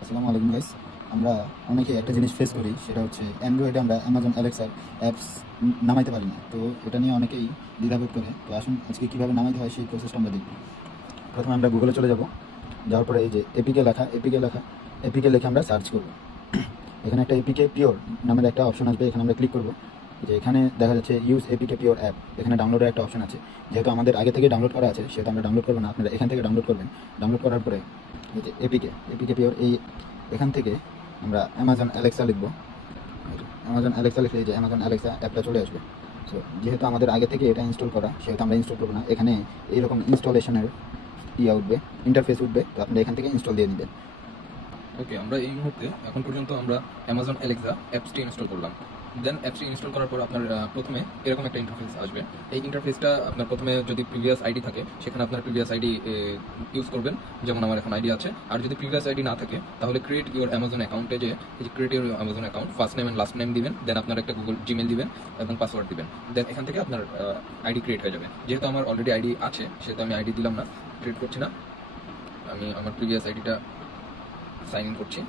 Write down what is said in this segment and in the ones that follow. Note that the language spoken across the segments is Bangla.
আসসালামু আলাইকুম গাইস। আমরা অনেকে একটা জিনিস ফেস করি, সেটা হচ্ছে অ্যান্ড্রয়েডে আমরা অ্যামাজন অ্যালেক্সার অ্যাপস নামাইতে পারি না। তো এটা নিয়ে অনেকেই দ্বিধাবোধ করে। তো আসুন আজকে কীভাবে নামাইতে হয় সেই প্রসেসটা আমরা দেখব। প্রথমে আমরা গুগলে চলে যাব। যাওয়ার পরে এই যে এপিকে লিখে আমরা সার্চ করব। এখানে একটা এপিকে পিওর নামের একটা অপশন আসবে, এখানে আমরা ক্লিক করব। যে এখানে দেখা যাচ্ছে ইউজ এপিকে পিওর অ্যাপ, এখানে ডাউনলোডের একটা অপশন আছে। যেহেতু আমাদের আগে থেকে ডাউনলোড করা আছে সেহেতু আমরা ডাউনলোড করবো না, আপনারা এখান থেকে ডাউনলোড করবেন। ডাউনলোড করার পরে এই যে এপিকে পিওর, এখান থেকে আমরা অ্যামাজন অ্যালেক্সা লিখবো। অ্যামাজন অ্যালেক্সা লিখলে এই যে অ্যামাজন অ্যালেক্সা অ্যাপটা চলে আসবে। সো যেহেতু আমাদের আগে থেকে এটা ইনস্টল করা সেহেতু আমরা ইনস্টল করবো না, এখানে এইরকম ইনস্টলেশনের উঠবে, ইন্টারফেস উঠবে। তো আপনারা এখান থেকে ইনস্টল দিয়ে নেবেন। ওকে, আমরা এই মুহূর্তে এখন পর্যন্ত আমরা অ্যামাজন অ্যালেক্সা অ্যাপসটি ইনস্টল করলাম। দেন অ্যাপসটি ইনস্টল করার পর আপনার প্রথমে এরকম একটা ইন্টারফেস আসবে। এই ইন্টারফেসটা আপনার প্রথমে যদি প্রিভিয়াস আইডি থাকে সেখানে আপনার প্রিভিয়াস আইডি ইউজ করবেন, যেমন আমার এখন আইডি আছে। আর যদি প্রিভিয়াস আইডি না থাকে তাহলে ক্রিয়েট ইউর অ্যামাজন অ্যাকাউন্টে যে create your Amazon account, first name and last name দিবেন, দেন আপনার একটা গুগল জিমেল দিবেন এবং পাসওয়ার্ড দিবেন। দেন এখান থেকে আপনার আইডি ক্রিয়েট হয়ে যাবে। যেহেতু আমার অলরেডি আইডি আছে সেহেতু আমি আইডি দিলাম না, ক্রিয়েট করছি না। আমি আমার প্রিভিয়াস আইডিটা সাইন ইন করছি।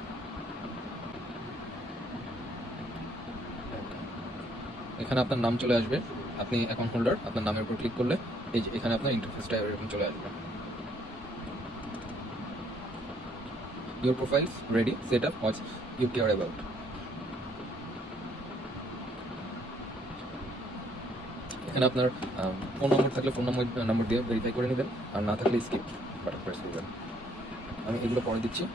এখানে আপনার নাম চলে আসবে, আপনি অ্যাকাউন্ট হোল্ডার, আপনার নামের উপর ক্লিক করলে এই যে এখানে আপনার ইন্টারফেসটা এরকম চলে আসবে। Your profiles ready, set up what's you care about. এখানে আপনার ফোন নম্বর থাকলে ফোন নম্বর দিয়ে ভেরিফাই করে নেবেন, আর না থাকলে স্কিপ বাটন প্রেস করবেন। আমি এগুলো পরে দিচ্ছি।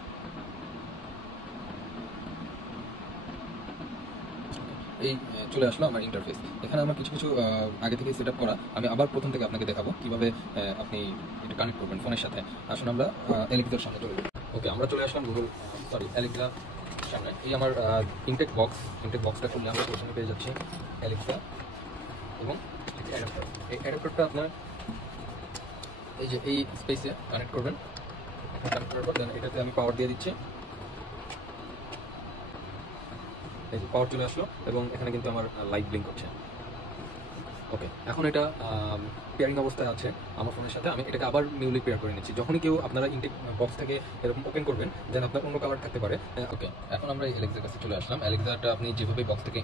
এই চলে আসলো আমার ইন্টারফেস। এখানে আমার কিছু আগে থেকে সেট আপ করা, আমি আবার প্রথম থেকে আপনাকে দেখাবো কিভাবে আপনি এটা কানেক্ট করবেন ফোনের সাথে। আসুন আমরা অ্যালেক্সার সামনে চলে যাই। ওকে, আমরা চলে আসলাম অ্যালেক্সা সামনে। এই আমার ইনটেক বক্সটা খুললে আমরা প্রথমে পেয়ে যাচ্ছি অ্যালেক্সা এবং অ্যাডাপ্টার। এই অ্যাডাপ্টারটা আপনার এই যে এই স্পেসে কানেক্ট করবেন। কানেক্ট করার পর দেন এটাতে আমি পাওয়ার দিয়ে দিচ্ছি। এই যে পাওয়ার চলে আসলো এবং এখানে কিন্তু আমার লাইট ব্লিঙ্ক করছে। ওকে, এখন এটা পেয়ারিং অবস্থায় আছে আমার ফোনের সাথে। আমি এটাকে আবার নিউলি পেয়ার করে নিচ্ছি। যখনই কেউ আপনারা ইনটেক বক্স থেকে এরকম ওপেন করবেন যেন আপনার অন্য কালার থাকতে পারে। ওকে, এখন আমরা এই অ্যালেক্সার কাছে চলে আসলাম। অ্যালেক্সাটা আপনি যেভাবে বক্স থেকে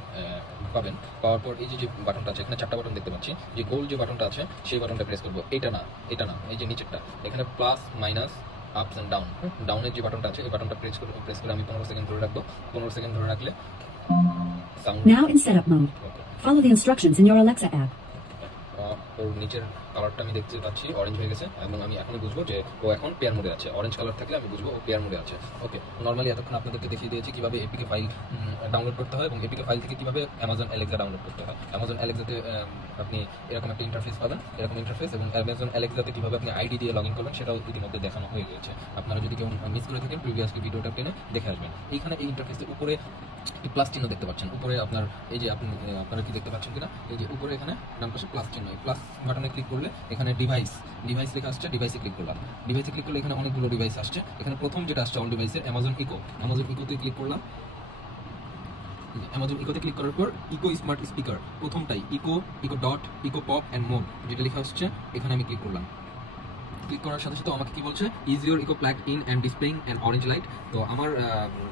পাবেন, পাওয়ার পর এই যে বাটনটা আছে, এখানে 4টা বাটন দেখতে পাচ্ছি। যে গোল যে বাটনটা আছে সেই বাটনটা প্রেস করবো। এটা না, এই যে নিচেরটা, এখানে plus minus ups and down, ডাউনের যে বাটনটা আছে এই বাটনটা প্রেস করে আমি 15 সেকেন্ড ধরে রাখবো। 15 সেকেন্ড ধরে রাখলে sound. Now in setup mode. Follow the instructions in your Alexa app. ওর নিচের কালারটা আমি দেখতে পাচ্ছি অরেঞ্জ হয়ে গেছে এবং আমি এখনই বুঝবো যে ও এখন পেয়ার মোডে আছে। অরেঞ্জ কালার থাকলে আমি বুঝবো ও পেয়ার মোডে আছে। ওকে, নর্মালি এতক্ষণ আপনাদেরকে দেখিয়ে দিয়েছি কিভাবে এপিকে ফাইল ডাউনলোড করতে হয় এবং এপিকে ফাইল থেকে কিভাবে অ্যামাজন অ্যালেক্সা ডাউনলোড করতে হয়। অ্যামাজন অ্যালেক্সাতে আপনি এরকম একটা ইন্টারফেস পাবেন, এরকম ইন্টারফেস, এবং অ্যামাজন অ্যালেক্সাতে কিভাবে আপনি আইডি দিয়ে লগ ইন করবেন সেটাও ইতিমধ্যে দেখানো হয়ে গেছে। আপনারা যদি কেউ মিস করে থাকেন প্রিভিয়াসলি ভিডিওটা টেনে দেখে আসবেন। এইখানে এই ইন্টারফেসের উপরে একটি প্লাস চিহ্ন দেখতে পাচ্ছেন। উপরে আপনার এই যে আপনারা কি দেখতে পাচ্ছেন কিনা, এই যে উপরে এখানে ডান পাশে প্লাস চিহ্ন, এই প্লাস বাটনে ক্লিক করলে এখানে ডিভাইস লেখা আসছে। ডিভাইসে ক্লিক করলাম। ডিভাইসে ক্লিক করলে এখানে অনেকগুলো ডিভাইস আসছে। এখানে প্রথম যেটা আসছে অল ডিভাইসের অ্যামাজন ইকোতে ক্লিক করলাম। অ্যামাজন ইকোতে ক্লিক করার পর ইকো স্মার্ট স্পিকার প্রথমটাই Echo Dot Echo Pop and mode যেটা লেখা আসছে এখানে আমি ক্লিক করলাম। ক্লিক করার সাথে সাথে আমাকে কি বলছে, is your Echo plug in and displaying an orange light. তো আমার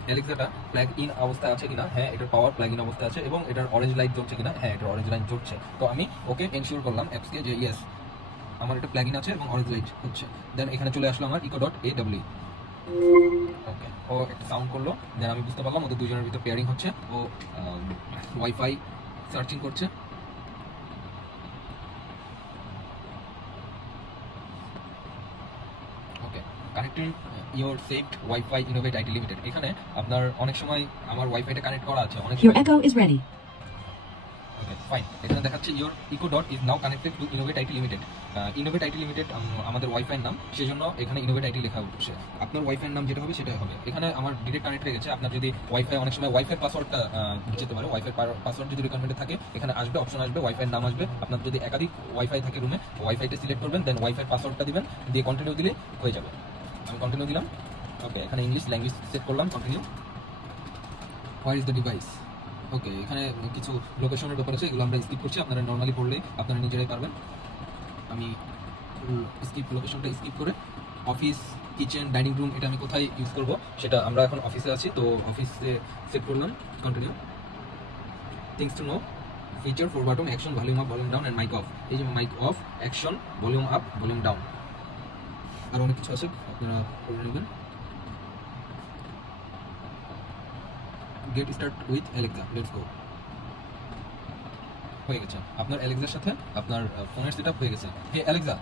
অ্যালেক্সাটা প্লাগ ইন অবস্থায় আছে কিনা, হ্যাঁ এটার পাওয়ার প্লাগ ইন অবস্থায় আছে, এবং এটার অরেঞ্জ লাইট জ্বলছে কিনা, হ্যাঁ এটার অরেঞ্জ লাইট জ্বলছে। তো আমি ওকে এনশিওর করলাম অ্যাপসকে যে ইয়েস আমার এটা প্লাগ ইন আছে এবং অরেঞ্জ লাইট হচ্ছে। দেন এখানে চলে আসলো আমার eco.aw। ওকে, ও একটা সাউন্ড করলো, দেন আমি বুঝতে পারলাম ওদের দুজনের ভিতর পেয়ারিং হচ্ছে। ও ওয়াইফাই সার্চিং করছে। Okay, connecting your saved wifi Innovate IT Limited. এখানে আপনার অনেক সময় আমার ওয়াইফাইটা কানেক্ট করা আছে, অনেক Your Echo is ready. Okay fine, এখানে দেখাচ্ছে your Echo Dot is now connected to innovate IT limited. Innovate IT limited আমাদের ওয়াইফাইয়ের নাম, সেজন্য এখানে ইনোভেট আইটি লেখা উঠছে। আপনার ওয়াইফাইয়ের নাম যেটা হবে সেটাই হবে। এখানে আমার ডিরেক্ট কানেক্ট হয়ে গেছে। আপনার যদি ওয়াইফাই অনেক সময় ওয়াইফাই পাসওয়ার্ডটা যেতে পারে, ওয়াইফাই পাসওয়ার্ড যদি রিকোয়ারমেন্টে থাকে এখানে আসবে, অপশন আসবে, ওয়াইফাইয়ের নাম আসবে। আপনার যদি একাধিক ওয়াইফাই থাকে রুমে, ওয়াইফাইটা সিলেক্ট করবেন, দেন ওয়াইফাই পাসওয়ার্ডটা দিবেন, দিয়ে কন্টিনিউ দিলে হয়ে যাবে। আমি কন্টিনিউ দিলাম। ওকে, এখানে ইংলিশ ল্যাঙ্গুয়েজ সেট করলাম, continue. Where is the device. Okay, এখানে কিছু লোকেশনের ব্যাপার আছে, এগুলো আমরা স্কিপ করছি, আপনারা নর্মালি পড়লে আপনারা নিজেরাই পারবেন। আমি স্কিপ লোকেশনটা স্কিপ করে অফিস, কিচেন, ডাইনিং রুম এটা আমি কোথায় ইউজ করব সেটা আমরা এখন অফিসে আছি, তো অফিসে সেট করলাম। Continue. Things to know, feature 4 button, action, volume up, volume down and mic off. এই যে mic off, action, volume up, volume down, আর অনেক কিছু আছে আপনারা করে নেবেন। Get start with Alexa, let's go. হয়ে গেছে, আপনার অ্যালেক্সার সাথে আপনার ফোনের সেটআপ হয়ে গেছে। হে অ্যালেক্সা,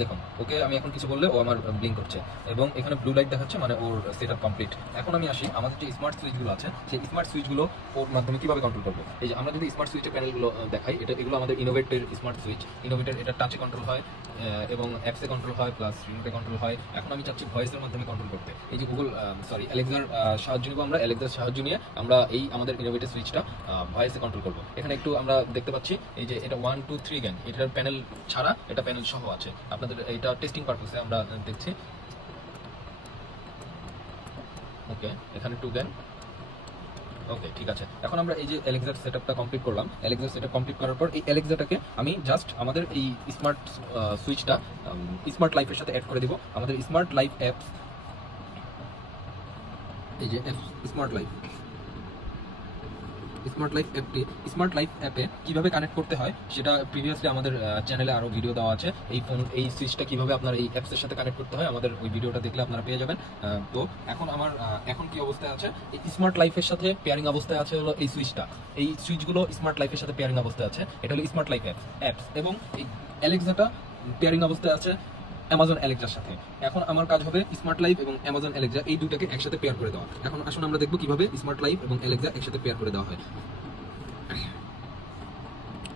দেখুন ওকে আমি এখন কিছু বললে ও আমার ব্লিঙ্ক করছে এবং এখানে ব্লু লাইট দেখাচ্ছে, মানে ওর সেটআপ কমপ্লিট। এখন আমি আসি আমাদের যে স্মার্ট সুইচগুলো আছে সেই স্মার্ট সুইচগুলো ওর মাধ্যমে কিভাবে কন্ট্রোল করবো। এই যে আমরা যদি স্মার্ট সুইচের প্যানেলগুলো দেখাই, এগুলো আমাদের ইনোভেটের স্মার্ট সুইচ। ইনোভেটের এটা টাচে কন্ট্রোল হয় এবং অ্যাপসে কন্ট্রোল হয়, প্লাস রিমোটে কন্ট্রোল হয়। এখন আমি চাচ্ছি ভয়েসের মাধ্যমে কন্ট্রোল করতে। এই যে অ্যালেক্সার সাহায্য নিব আমরা, অ্যালেক্সার সাহায্য নিয়ে আমরা এই আমাদের ইনোভেটের সুইচটা ভয়েসে কন্ট্রোল করবো। এখানে একটু আমরা দেখতে পাচ্ছি এই যে এটা 1 2 3 জ্ঞান, এটার প্যানেল ছাড়া এটা প্যানেল সহ আছে। আপনাদের এটা টেস্টিং পারপাসে আমরা দেখছি। ওকে, এখানে 2 জ্ঞান। ওকে, ঠিক আছে। এখন আমরা এই যে অ্যালেক্সার সেটআপটা কমপ্লিট করলাম। অ্যালেক্সার সেটআপ কমপ্লিট করার পর এই অ্যালেক্সাটাকে আমি জাস্ট আমাদের এই স্মার্ট সুইচটা স্মার্ট লাইফের সাথে অ্যাড করে দিব। আমাদের স্মার্ট লাইফ অ্যাপস, এই যে স্মার্ট লাইফ অ্যাপটি, স্মার্ট লাইফ অ্যাপে কিভাবে কানেক্ট করতে হয় সেটা প্রিভিয়াসলি আমাদের চ্যানেলে আরো ভিডিও দেওয়া আছে। এই সুইচটা কিভাবে আপনার এই অ্যাপসের সাথে কানেক্ট করতে হয় আমাদের ওই ভিডিওটা দেখলে আপনারা পেয়ে যাবেন। তো এখন আমার এখন কি অবস্থায় আছে, এই স্মার্ট লাইফের সাথে পেয়ারিং অবস্থায় আছে হলো এই সুইচটা। এই সুইচগুলো স্মার্ট লাইফের সাথে পেয়ারিং অবস্থায় আছে, এটা হলো স্মার্ট লাইফ অ্যাপস। এবং এই অ্যালেক্সাটা পেয়ারিং অবস্থায় আছে অ্যামাজন অ্যালেক্সার সাথে। এখন আমার কাজ হবে স্মার্ট লাইফ এবং অ্যামাজন অ্যালেক্সা এই দুটাকে একসাথে পেয়ার করে দেওয়া। এখন আসুন আমরা দেখবো কিভাবে স্মার্ট লাইফ এবং অ্যালেক্সা একসাথে পেয়ার করে দেওয়া হয়।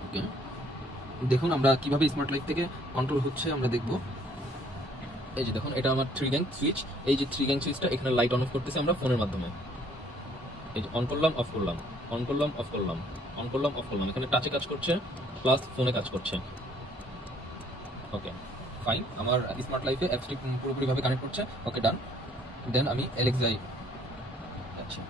ওকে, দেখুন আমরা কিভাবে স্মার্ট লাইফ থেকে কন্ট্রোল হচ্ছে আমরা দেখব। এই যে দেখুন এটা আমার 3 গ্যাং সুইচ। এই যে 3 গ্যাং সুইচটা এখানে লাইট অন অফ করতেছি আমরা ফোনের মাধ্যমে। এই যে অন করলাম, অফ করলাম, অন করলাম, অফ করলাম, অন করলাম, অফ করলাম। এখানে টাচে কাজ করছে প্লাস ফোনে কাজ করছে। ওকে ফাইন, আমার স্মার্ট লাইফে অ্যাপসটি পুরোপুরিভাবে কানেক্ট করছে। ওকে ডান। দেন আমি অ্যালেক্সায়, আচ্ছা